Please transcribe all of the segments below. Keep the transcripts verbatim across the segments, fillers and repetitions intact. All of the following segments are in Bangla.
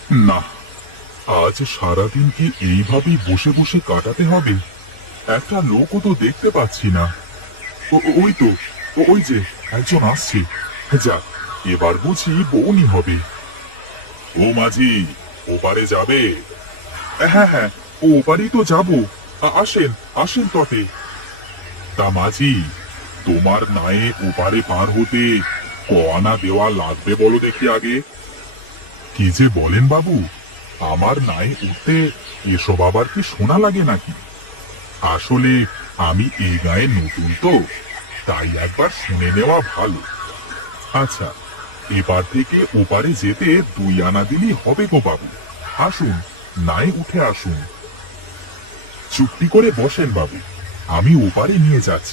না, আজ সারাদিন কি এইভাবেই বসে বসে কাটাতে হবে? একটা লোকও তো দেখতে পাচ্ছি না। ও- ওই তো, ও- ওই যে একজন আসছে। যাক, এবার বুঝি বউনি হবে। ও মাঝি, ওপারে যাবে? হ্যাঁ হ্যাঁ, ও ওপারেই তো যাবো। আ- আসেন, আসেন তবে। তা মাঝি, তোমার নায়ে ওপারে পার হতে ক আনা দেওয়া লাগবে বলো দেখি আগে। কি যে বলেন বাবু, আমার নায়ে উঠতে এসব আবার কি শোনা লাগে নাকি? আসলে আমি এই গায়ে নতুন তো, তাই একবার শুনে নেওয়া ভালো। আচ্ছা, এবার থেকে ওপারে যেতে দুই আনা দিলেই হবে গো বাবু। আসুন, নায়ে উঠে আসুন। চুক্তি করে বসেন বাবু, আমি ওপারে নিয়ে যাচ্ছি।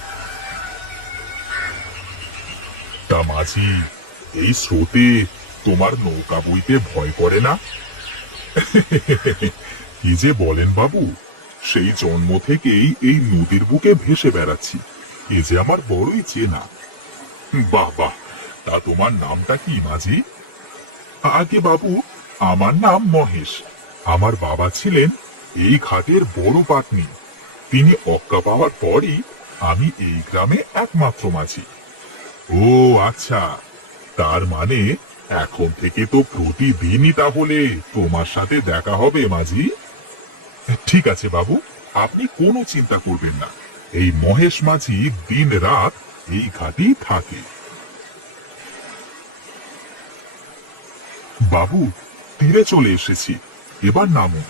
তা মাঝি, এই স্রোতে তোমার নৌকা বইতে ভয় করে না? কি যে বলেন বাবু, সেই জন্ম থেকেই এই নদীর বুকে ভেসে বেড়াচ্ছি। এ যে আমার বড়ই চেনা। বাহ বাহ, তা তোমার নামটা কি মাঝি? আগে বাবু, আমার নাম মহেশ। আমার বাবা ছিলেন এই ঘাটের বড় পাটনি। তিনি অক্কা পাওয়ার পরই আমি এই গ্রামে একমাত্র মাঝি। ও আচ্ছা, তার মানে এখন থেকে তো প্রতিদিনই তাহলে তোমার সাথে দেখা হবে মাঝি। ঠিক আছে বাবু, আপনি কোনো চিন্তা করবেন না। এই মহেশ মাঝি দিন রাত এই ঘাটেই থাকে। বাবু, তীরে চলে এসেছি, এবার নামুন।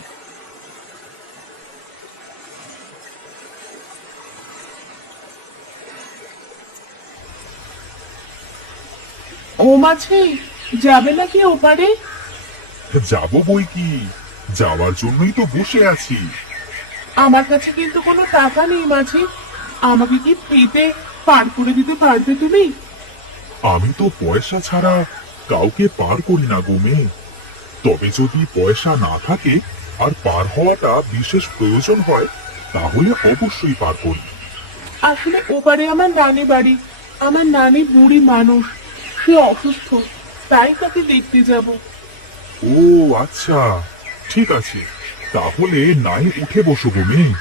ও মাছি, যাবে নাকি ওপারে? যাব বই কি, যাওয়ার জন্যই তো বসে আছি। আমার কাছে কিন্তু কোনো টাকা নেই মাছি। আমাকে কি ফ্রিতে পার করে দিতে পারবে তুমি? আমি তো পয়সা ছাড়া কাউকে পার করি না গো মেয়ে। তবে যদি পয়সা না থাকে আর পার হওয়াটা বিশেষ প্রয়োজন হয়, তাহলে অবশ্যই পার করি। আসলে ওপারে আমার নানি বাড়ি। আমার নানি বুড়ি মানুষ, সে অসুস্থ, তাই তাকে দেখতে যাব। ও আচ্ছা, ঠিক আছে, তাহলে নাই উঠে বসো গো মেয়ে।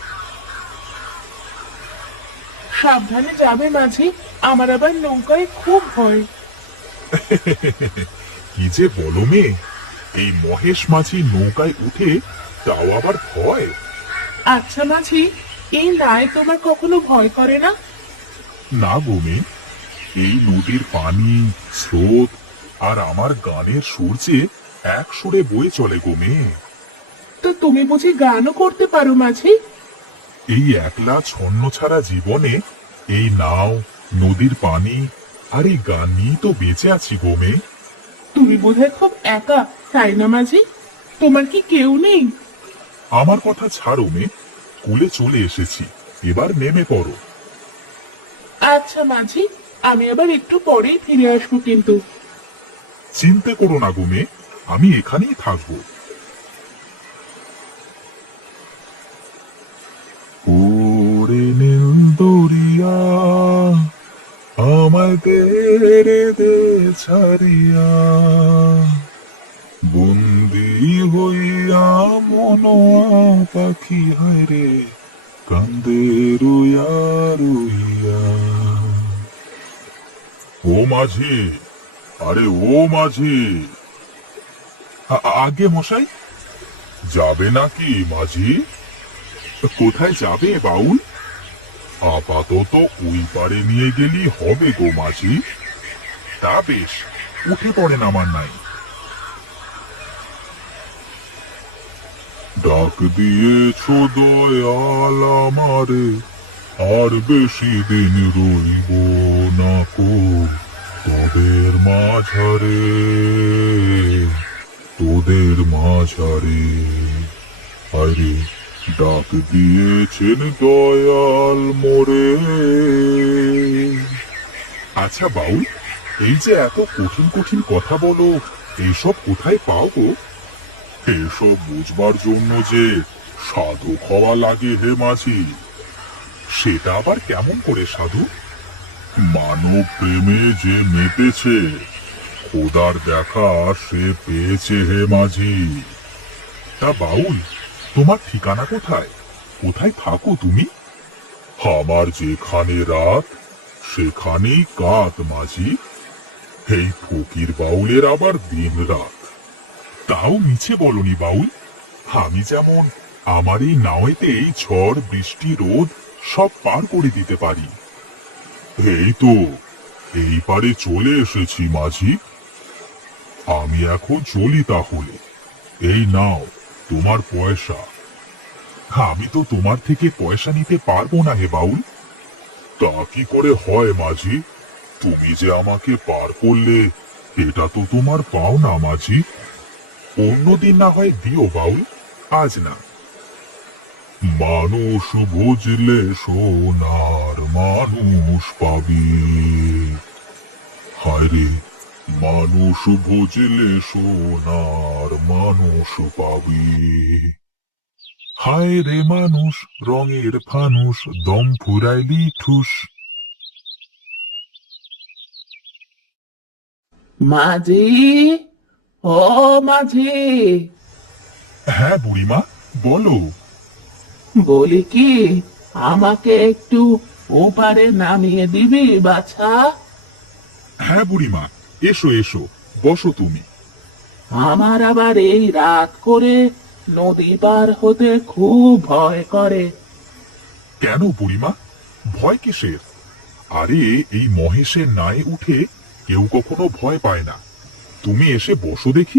সাবধানে যাবে মাঝি, আমার আবার নৌকায় খুব ভয়। কি যে বলো মেয়ে, এই মহেশ মাঝি নৌকায় উঠে তাও আবার ভয়? আচ্ছা মাঝি, এই নায় তোমার কখনো ভয় করে না? না গো মেয়ে, এই নদীর পানি, স্রোত আর আমার গানের সুর যে এক সুরে বয়ে চলে গো মেয়ে। তো তুমি বুঝি গানও করতে পারো মাঝি? এই একলা ছন্ন ছাড়া জীবনে এই নাও, নদীর পানি আর এই গান নিয়েই তো বেঁচে আছি গো মেয়ে। তুমি বোধহয় খুব একা, তাই না মাঝি? তোমার কি কেউ নেই? আমার কথা ছাড়ো মেয়ে, কুলে চলে এসেছি, এবার নেমে পড়ো। আচ্ছা মাঝি, আমি আবার একটু পরেই ফিরে আসবো কিন্তু। চিন্তা করো না গো মেয়ে, আমি এখানেই থাকবো। ওরে নীল দরিয়া, আমায় তেরে দে ছাড়িয়া, বন্দি হইয়া মন পাখি হায়রে কান্দে রুইয়া রুইয়া। ও মাঝি, আরে ও মাঝি। আ- আ- আগে মশাই, যাবে নাকি মাঝি? কোথায় যাবে বাউল? আপাতত ওই পারে নিয়ে গেলি হবে গো মাঝি। তা বেশ, উঠে পড়েন আমার নাই। ডাক দিয়েছ দয়াল আমারে, আর বেশি দিন রইব না কো তোদের মাঝারে, তোদের মাঝারে। আরে ডাক দিয়েছেন দয়াল মোরে। আচ্ছা বাউল, এই যে এত কঠিন কঠিন কথা বলো, এইসব কোথায় পাও গো? এসব বুঝবার জন্য যে সাধক হওয়া লাগে হে মাঝি। সেটা আবার কেমন করে সাধু? মানব প্রেমে যে মেতেছে, খোদার দেখা সে পেয়েছে হে মাঝি। তা বাউল, তোমার ঠিকানা কোথায়? কোথায় থাকো তুমি? আমার যেখানে রাত সেখানেই কাত মাঝি। এই ফকির বাউলের আবার দিন রাত। তাও মিছে বলনি বাউল। আমি যেমন আমার এই নাওয়েতেই ঝড় বৃষ্টি রোদ সব পার করে দিতে পারি। এই তো এই পারে চলে এসেছি মাঝি। আমি এখন চলি তাহলে। এই নাও তোমার পয়সা। আমি তো তোমার থেকে পয়সা নিতে পারবো না হে বাউল। তা কি করে হয় মাঝি? তুমি যে আমাকে পার করলে এটা তো তোমার পাওনা মাঝি। অন্যদিন না হয় দিও বাউল, আজ না। মানুষ বুঝলে সোনার মানুষ পাবে। হায় রে, মানুষ বুঝলে সোনার মানুষ পাবে। হায় রে মানুষ, রঙের ফানুষ, দম ফুরাইলি ঠুস। মাঝি, ও মাঝি, হ্যাঁ বুড়িমা, বলো। বলি কি, আমাকে একটু ওপারে নামিয়ে দিবি বাছা? হ্যাঁ বুড়িমা, এসো এসো, বসো তুমি। আমার আবার এই রাত করে নদী পার হতে খুব ভয় করে। কেন বুড়িমা, ভয় কিসের? আরে এই মহেশের নায়ে উঠে কেউ কখনো ভয় পায় না। তুমি এসে বসো দেখি।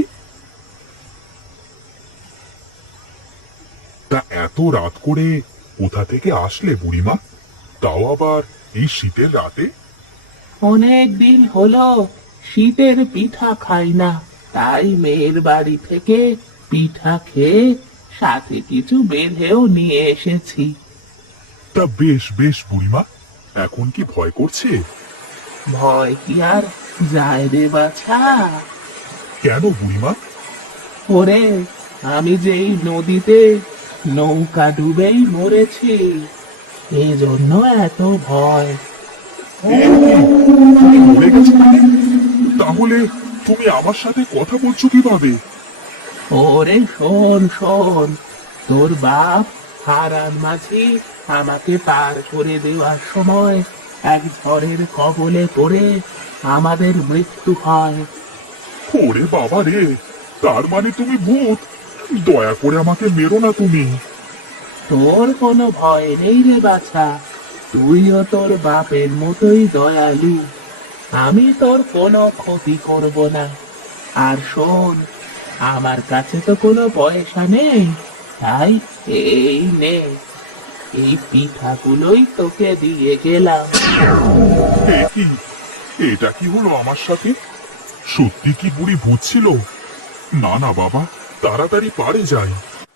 তা এত রাত করে কোথা থেকে আসলে বুড়িমা? তাও আবার এই শীতের রাতে? অনেক দিন হলো শীতের পিঠা খাই না, তাই মেয়ের বাড়ি থেকে পিঠা খেয়ে সাথে কিছু বেঁধেও নিয়ে এসেছি। তা বেশ বেশ বুড়িমা, এখন কি ভয় করছে? ভয় কি আর যায় রে বাছা? কেন বুড়িমা? ওরে, আমি যে এই নদীতে নৌকা ডুবেই মরেছি, এই জন্য এত ভয়। এ কি, তুমি মরে গেছো মানে? তাহলে তুমি আমার সাথে কথা বলছো কিভাবে? ওরে শোন শোন, তোর বাপ হারান মাঝি আমাকে পার করে দেওয়ার সময় এক ঝড়ের কবলে পড়ে আমাদের মৃত্যু হয়। ওরে বাবা রে, তার মানে তুমি ভূত? দয়া করে আমাকে মেরো না তুমি। তোর কোনো ভয় নেই রে বাছা, তুইও তোর বাপের মতোই দয়ালু। আমি তোর কোনো ক্ষতি করব না। আর শোন, আমার কাছে তো কোনো পয়সা নেই, তাই এই নে, এই পিঠাগুলোই তোকে দিয়ে গেলাম। এ কি, এটা কি হলো আমার সাথে? সত্যি কি বুড়ি ভূত ছিল? না না বাবা, তাড়াতাড়ি পারে যাই।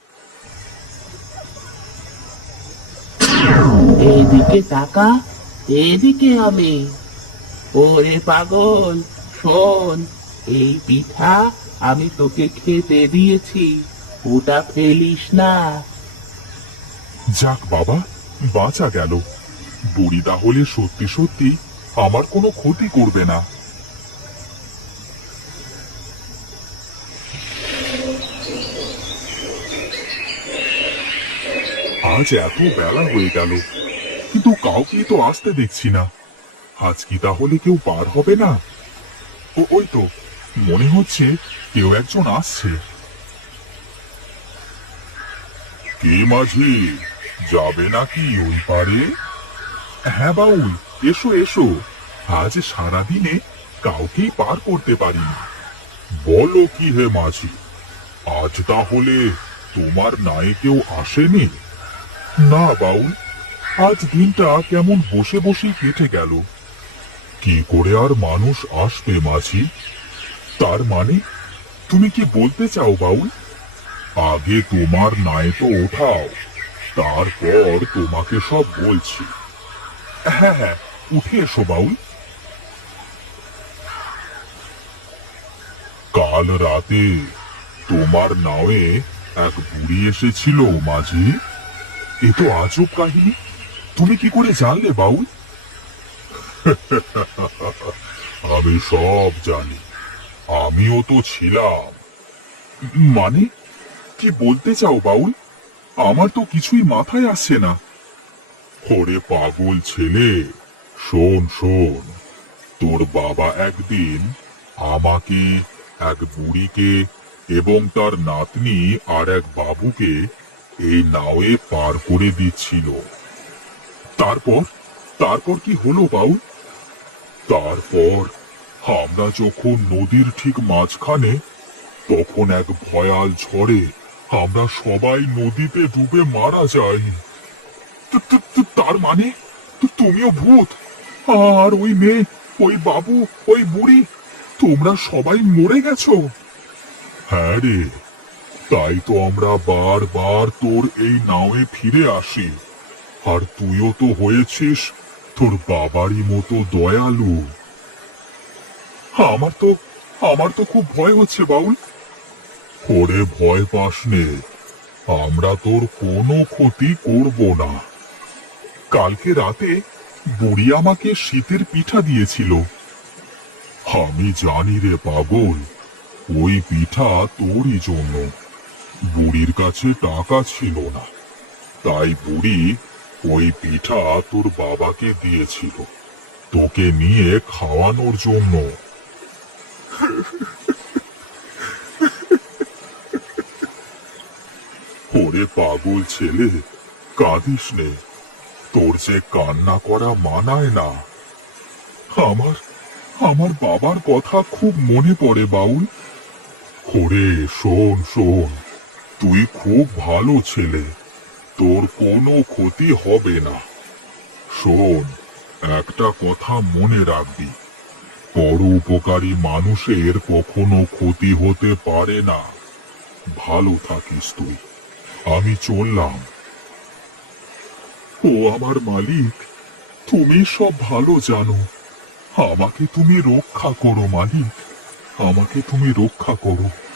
এইদিকে টাকা, এদিকে আমি। ওরে পাগল, শোন, এই পিঠা আমি তোকে খেতে দিয়েছি, ওটা ফেলিস না। যাক বাবা, বাঁচা গেল। বুড়ি তাহলে সত্যি সত্যি আমার কোনো ক্ষতি করবে না। আজ এত বেলা হয়ে গেল, কিন্তু কাউকে তো আসতে দেখছি না। আজ কি তাহলে কেউ পার হবে না? ও ওই তো, মনে হচ্ছে কেউ একজন আসছে। কে মাঝি, যাবে নাকি ওই পারে? হ্যাঁ বাউল, এসো এসো। আজ সারাদিনে কাউকেই পার করতে পারিনি। বলো কি হে মাঝি, আজ তাহলে তোমার নায়ে কেউ আসেনি? না বাউল, আজ দিনটা কেমন বসে বসেই কেটে গেল। কি করে আর মানুষ আসবে মাঝি? তার মানে তুমি কি বলতে চাও বাউল? আগে তোমার নায়ে তো ওঠাও, তারপর তোমাকে সব বলছি। হ্যাঁ হ্যাঁ, উঠে এসো বাউল। কাল রাতে তোমার নাওয়ে এক বুড়ি এসেছিল মাঝি। এ তো আজব কাহিনী, তুমি কি করে জানলে বাউল? আমি সব জানি। আমিও তো ছিলাম। মানে কি বলতে চাও বাউল? আমার তো কিছুই মাথায় আসছে না। ওরে পাগল ছেলে, শোন শোন, তোর বাবা একদিন আমাকে, এক বুড়িকে এবং তার নাতনি আর এক বাবুকে এই নাওয়ে পার করে দিচ্ছিল। তারপর তারপর কি হলো বাউল? তারপর আমরা যখন নদীর ঠিক মাঝখানে, তখন এক ভয়াল ঝড়ে আমরা সবাই নদীতে ডুবে মারা যাই। তু- তু- তু- তার মানে তু- তুমিও ভূত, আর ওই মেয়ে, ওই বাবু, ওই বুড়ি, তোমরা সবাই মরে গেছো? হ্যাঁ রে, তাই তো আমরা বারবার তোর এই নাওয়ে ফিরে আসি। আর তুইও তো হয়েছিস তোর বাবারই মতো দয়ালু। আমার তো আমার তো খুব ভয় হচ্ছে বাউল। ওরে ভয় পাস নে, আমরা তোর কোনো ক্ষতি করব না। কালকে রাতে বুড়ি আমাকে শীতের পিঠা দিয়েছিল। আমি জানি রে পাগল, ওই পিঠা তোরই জন্য। বুড়ির কাছে টাকা ছিল না, তাই বুড়ি ওই পিঠা তোর বাবাকে দিয়েছিল তোকে নিয়ে খাওয়ানোর জন্য। ওরে পাগল ছেলে, কাঁদিস নে, তোর যে কান্না করা মানায় না। আমার আমার বাবার কথা খুব মনে পড়ে বাউল। ওরে শোন শোন, তুই খুব ভালো ছেলে, তোর কোনো ক্ষতি হবে না। শোন, একটা কথা মনে রাখবি, পরোপকারী মানুষের কখনো ক্ষতি হতে পারে না। ভালো থাকিস তুই, আমি চললাম। ও আমার মালিক, তুমি সব ভালো জানো, আমাকে তুমি রক্ষা করো মালিক, আমাকে তুমি রক্ষা করো।